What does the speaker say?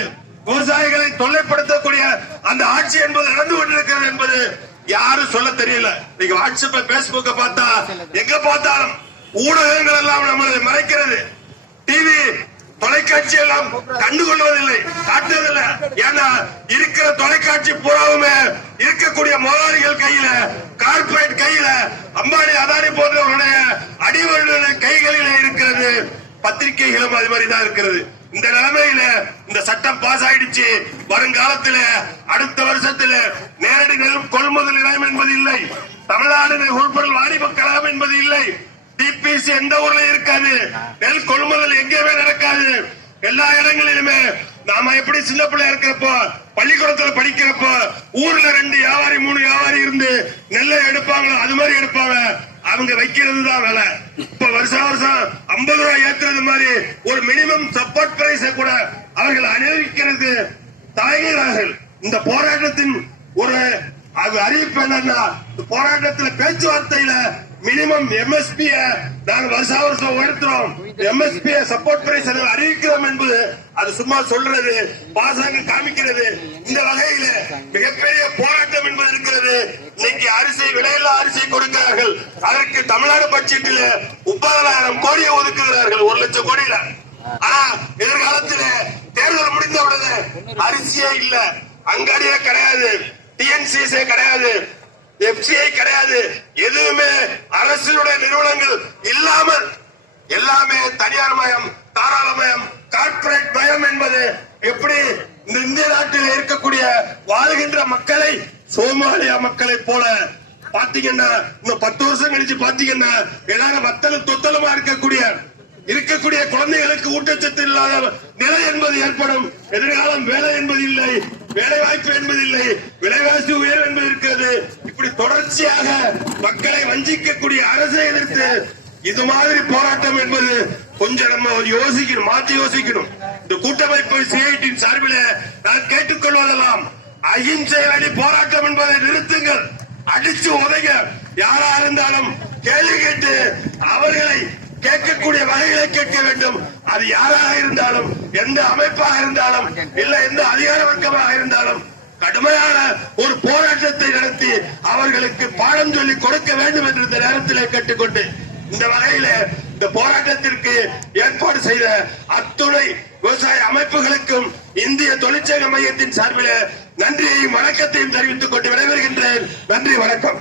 என்பது, விவசாயிகளை தொல்லைப்படுத்தக்கூடிய அந்த ஆட்சி என்பது நடந்து கொண்டிருக்கிறது என்பது யாரும் சொல்ல தெரியல. நீங்க வாட்ஸ்அப் பேஸ்புக்க பார்த்தா எங்க பார்த்தாலும் ஊடகங்கள் எல்லாம் நம்மளை மறைக்கிறது. டிவி தொலைக்காட்சி எல்லாம் கண்டுகொள்வதில்லை, காட்டுவதில்லை. ஏன்னா இருக்கிற தொலைக்காட்சி பூராவுமே இருக்கக்கூடிய முதலாளிகள் கையில, கார்பரேட் கையில, அம்பானி அதானி போன்றவர்களுடைய அடிவர்களுடைய கைகளிலே இருக்கிறது. பத்திரிகைகளும் அது மாதிரிதான் இருக்கிறது. இந்த நிலைமையில இந்த சட்டம் பாஸ் ஆயிடுச்சு. வருங்காலத்தில் அடுத்த வருஷத்தில் நேரடி நெல் கொள்முதல் நிலையம் என்பது இல்லை, தமிழ்நாடு உள்பொருள் வாணிப கழகம் என்பது இல்லை, டிபிசி எந்த ஊர்ல இருக்காது, நெல் கொள்முதல் எங்கேயுமே நடக்காது. எல்லா இடங்களிலுமே நாம எப்படி சின்ன பிள்ளை இருக்கிறப்போ பள்ளிக்கூடத்துல படிக்கிறப்போ ஊர்ல 2 வியாபாரி 3 வியாபாரி இருந்து நெல்லை எடுப்பாங்களோ அது மாதிரி எடுப்பாங்க. அவங்க வைக்கிறது தான் வேலை. இப்ப வருஷம் 50 ரூபாய் ஏத்துறது மாதிரி ஒரு மினிமம் சப்போர்ட் பிரைஸ் கூட அவர்கள் அனுபவிக்கிறது தயங்குகிறார்கள். இந்த போராட்டத்தின் ஒரு அறிவிப்பு என்னன்னா, போராட்டத்தில் பேச்சுவார்த்தையில மினிமம் எம்எஸ்பி நாங்க வருஷம் உயர்த்துறோம், எம்எஸ்பி சப்போர்ட் பிரைஸ் அறிவிக்கிறோம் என்பது அது சும்மா சொல்றது, பாசாங்க காமிக்கிறது. இந்த வகையில மிகப்பெரிய போராட்டம் என்பது இருக்கிறது. இன்னைக்கு அரிசி விலையில்லா அரிசி கொடுக்கிறார்கள். அதற்கு தமிழ்நாடு பட்ஜெட்டில் 30,000 கோடியை ஒதுக்குகிறார்கள், 1 லட்சம் கோடியில. ஆனா எதிர்காலத்தில் தேர்தல் முடிந்தவுடனே அரிசியே இல்ல, அங்காடியே கிடையாது, டிஎன்சிஎஸ் கிடையாது, எஃப்சிஐ கிடையாது, எதுவுமே அரசுடைய நிறுவனங்கள் இல்லாமல் எல்லாமே தனியார் மயம், தாராளமயம், கார்பரேட் மயம் என்பது எப்படி இந்த இந்திய நாட்டில் இருக்கக்கூடிய வாழ்கின்ற மக்களை சோமாலியா மக்களை போல பாத்தீங்கன்னா இன்னும் 10 வருஷம் கழிச்சு பாத்தீங்கன்னா எல்லாரும் வத்தலும் தொத்தலுமா இருக்கக்கூடிய குழந்தைகளுக்கு ஊட்டச்சத்து இல்லாத நிலை என்பது ஏற்படும். எதிர்காலம் வேலை என்பது இல்லை, வேலை வாய்ப்பு என்பது இல்லை, விலைவாசி உயர்வு என்பது இருக்கிறது. இப்படி தொடர்ச்சியாக மக்களை வஞ்சிக்கக்கூடிய அரசை எதிர்த்து இது மாதிரி போராட்டம் என்பது கொஞ்சம் நம்ம யோசிக்கணும், மாற்றி யோசிக்கணும். இந்த கூட்டமைப்பு சிஐடியின் சார்பில் நான் கேட்டுக்கொள்வதெல்லாம் அகிம்சை வழி போராட்டம் என்பதை நிறுத்துங்கள், அடிச்சு உதைங்க. யாரா இருந்தாலும் கேள்வி கேட்டு அவர்களை கேட்கக்கூடிய வகைகளை கேட்க வேண்டும். அது யாராக இருந்தாலும், எந்த அமைப்பாக இருந்தாலும், இல்ல எந்த அதிகார வர்க்கமாக இருந்தாலும் கடுமையான ஒரு போராட்டத்தை நடத்தி அவர்களுக்கு பாடம் சொல்லி கொடுக்க வேண்டும் என்று இந்த நேரத்தில் கேட்டுக்கொண்டு இந்த வகையில இந்த போராட்டத்திற்கு ஏற்பாடு செய்த அத்துணை விவசாய அமைப்புகளுக்கும் இந்திய தொழிற்சங்க மையத்தின் சார்பில் நன்றியையும் வணக்கத்தையும் தெரிவித்துக் கொண்டு விடைபெறுகின்றேன். நன்றி, வணக்கம்.